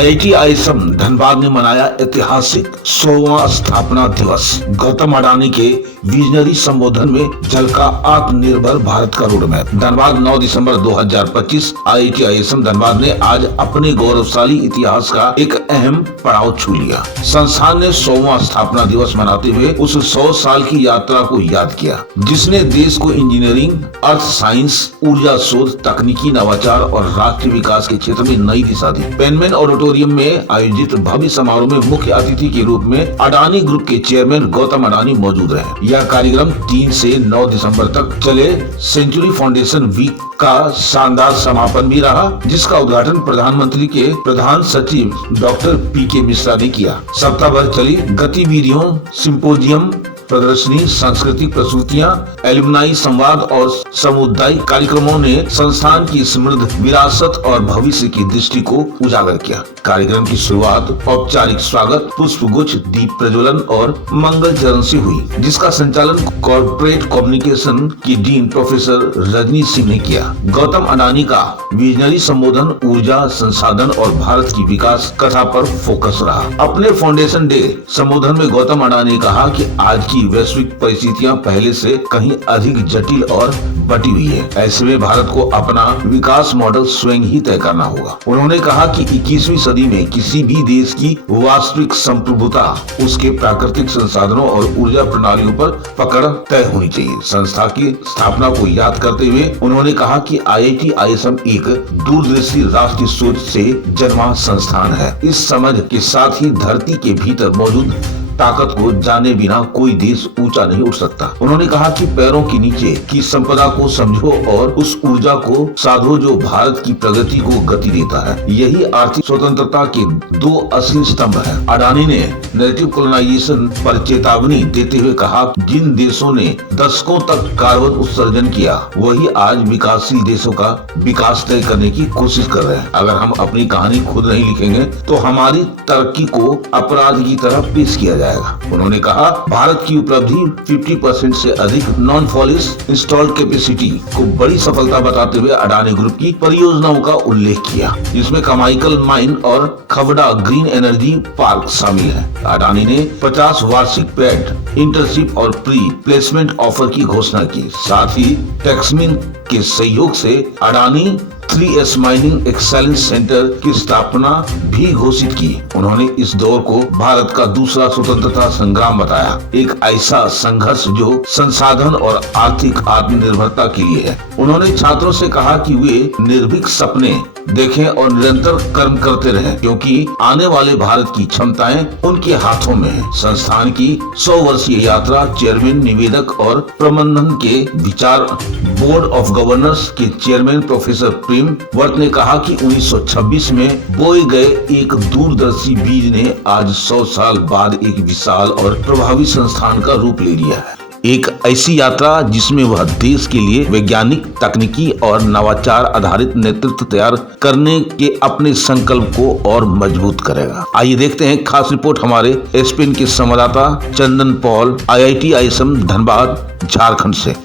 IIT ISM Dhanbad ने मनाया ऐतिहासिक 100वां स्थापना दिवस। गौतम अडानी के विजनरी संबोधन में झलका आत्मनिर्भर भारत का रोड मैप। धनबाद 9 दिसंबर 2025। IIT ISM धनबाद ने आज अपने गौरवशाली इतिहास का एक अहम पड़ाव छू लिया। संस्थान ने 100वां स्थापना दिवस मनाते हुए उस 100 साल की यात्रा को याद किया, जिसने देश को इंजीनियरिंग, अर्थ साइंस, ऊर्जा शोध, तकनीकी नवाचार और राष्ट्रीय विकास के क्षेत्र में नई दिशा दी। पेनमेन ऑडिटोरियम में आयोजित भव्य समारोह में मुख्य अतिथि के रूप में अडानी ग्रुप के चेयरमैन गौतम अडानी मौजूद रहे। यह कार्यक्रम 3 से 9 दिसंबर तक चले सेंचुरी फाउंडेशन वीक का शानदार समापन भी रहा, जिसका उद्घाटन प्रधानमंत्री के प्रधान सचिव डॉक्टर PK मिश्रा ने किया। सप्ताह भर चली गतिविधियों, सिंपोजियम, प्रदर्शनी, सांस्कृतिक प्रस्तुतियां, एलुमनाई संवाद और सामुदायिक कार्यक्रमों ने संस्थान की समृद्ध विरासत और भविष्य की दृष्टि को उजागर किया। कार्यक्रम की शुरुआत औपचारिक स्वागत, पुष्प गुच्छ, दीप प्रज्वलन और मंगल चरण से हुई, जिसका संचालन कॉर्पोरेट कम्युनिकेशन की डीन प्रोफेसर रजनी सिंह ने किया। गौतम अडानी का विजनरी संबोधन ऊर्जा, संसाधन और भारत की विकास कथा पर फोकस रहा। अपने फाउंडेशन डे संबोधन में गौतम अडानी ने कहा कि आज की वैश्विक परिस्थितियां पहले से कहीं अधिक जटिल और बटी हुई है। ऐसे में भारत को अपना विकास मॉडल स्वयं ही तय करना होगा। उन्होंने कहा कि 21वीं सदी में किसी भी देश की वास्तविक संप्रभुता उसके प्राकृतिक संसाधनों और ऊर्जा प्रणालियों पर पकड़ तय होनी चाहिए। संस्था की स्थापना को याद करते हुए उन्होंने कहा कि IIT ISM एक दूरदृष्टि राष्ट्रीय सोच से जन्मा संस्थान है। इस समझ के साथ ही धरती के भीतर मौजूद ताकत को जाने बिना कोई देश ऊंचा नहीं उठ सकता। उन्होंने कहा कि पैरों के नीचे की संपदा को समझो और उस ऊर्जा को साधो जो भारत की प्रगति को गति देता है। यही आर्थिक स्वतंत्रता के 2 असली स्तंभ है। अडानी ने नेगेटिव कॉलोनाइजेशन पर चेतावनी देते हुए कहा, जिन देशों ने दशकों तक कार्बन उत्सर्जन किया, वही आज विकासशील देशों का विकास तय करने की कोशिश कर रहे हैं। अगर हम अपनी कहानी खुद नहीं लिखेंगे तो हमारी तरक्की को अपराध की तरह पेश किया जाए। उन्होंने कहा, भारत की उपलब्धि 50% से अधिक नॉन फॉलिश इंस्टॉल्ड कैपेसिटी को बड़ी सफलता बताते हुए अडानी ग्रुप की परियोजनाओं का उल्लेख किया, जिसमें कमाइकल माइन और खवड़ा ग्रीन एनर्जी पार्क शामिल है। अडानी ने 50 वार्षिक पेड इंटर्नशिप और प्री प्लेसमेंट ऑफर की घोषणा की। साथ ही टेक्समिन के सहयोग से Adani 3S mining excellence centre की स्थापना भी घोषित की। उन्होंने इस दौर को भारत का दूसरा स्वतंत्रता संग्राम बताया, एक ऐसा संघर्ष जो संसाधन और आर्थिक आत्मनिर्भरता के लिए है। उन्होंने छात्रों से कहा कि वे निर्भीक सपने देखें और निरंतर कर्म करते रहें, क्योंकि आने वाले भारत की क्षमताएं उनके हाथों में है। संस्थान की 100 वर्षीय यात्रा चेयरमैन, निवेदक और प्रबंधन के विचार बोर्ड ऑफ गवर्नर्स के चेयरमैन प्रोफेसर प्रेम वर्त ने कहा कि 1926 में बोए गए एक दूरदर्शी बीज ने आज 100 साल बाद एक विशाल और प्रभावी संस्थान का रूप ले लिया है। एक ऐसी यात्रा जिसमें वह देश के लिए वैज्ञानिक, तकनीकी और नवाचार आधारित नेतृत्व तैयार करने के अपने संकल्प को और मजबूत करेगा। आइए देखते हैं खास रिपोर्ट हमारे SPN के संवाददाता चंदन पॉल, IIT ISM धनबाद, झारखंड से।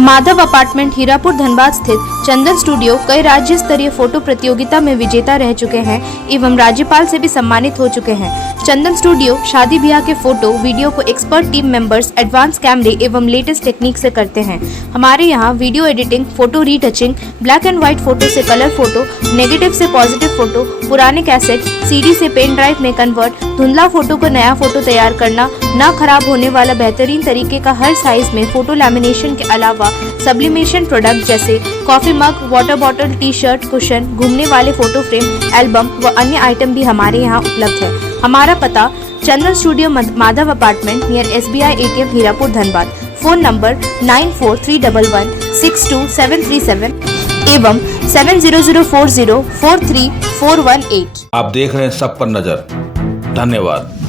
माधव अपार्टमेंट हीरापुर धनबाद स्थित चंदन स्टूडियो कई राज्य स्तरीय फोटो प्रतियोगिता में विजेता रह चुके हैं एवं राज्यपाल से भी सम्मानित हो चुके हैं। चंदन स्टूडियो शादी ब्याह के फोटो वीडियो को एक्सपर्ट टीम मेंबर्स एडवांस कैमरे एवं लेटेस्ट टेक्निक से करते हैं। हमारे यहाँ video editing, photo retouching, black and white photo से कलर फोटो, नेगेटिव से पॉजिटिव फोटो, पुराने कैसेट CD से पेन ड्राइव में कन्वर्ट, धुंधला फोटो को नया फोटो तैयार करना, ना खराब होने वाला बेहतरीन तरीके का हर साइज में फोटो लैमिनेशन के अलावा सब्लिमेशन प्रोडक्ट जैसे coffee mug, water bottle, T-shirt, cushion, घूमने वाले फोटो फ्रेम, एल्बम व अन्य आइटम भी हमारे यहाँ उपलब्ध है। हमारा पता Chandan studio Madhav apartment near SBI ATM Hirapur Dhanbad. Phone number 9431162737 एवं 7004043418। आप देख रहे हैं सब पर नजर। धन्यवाद।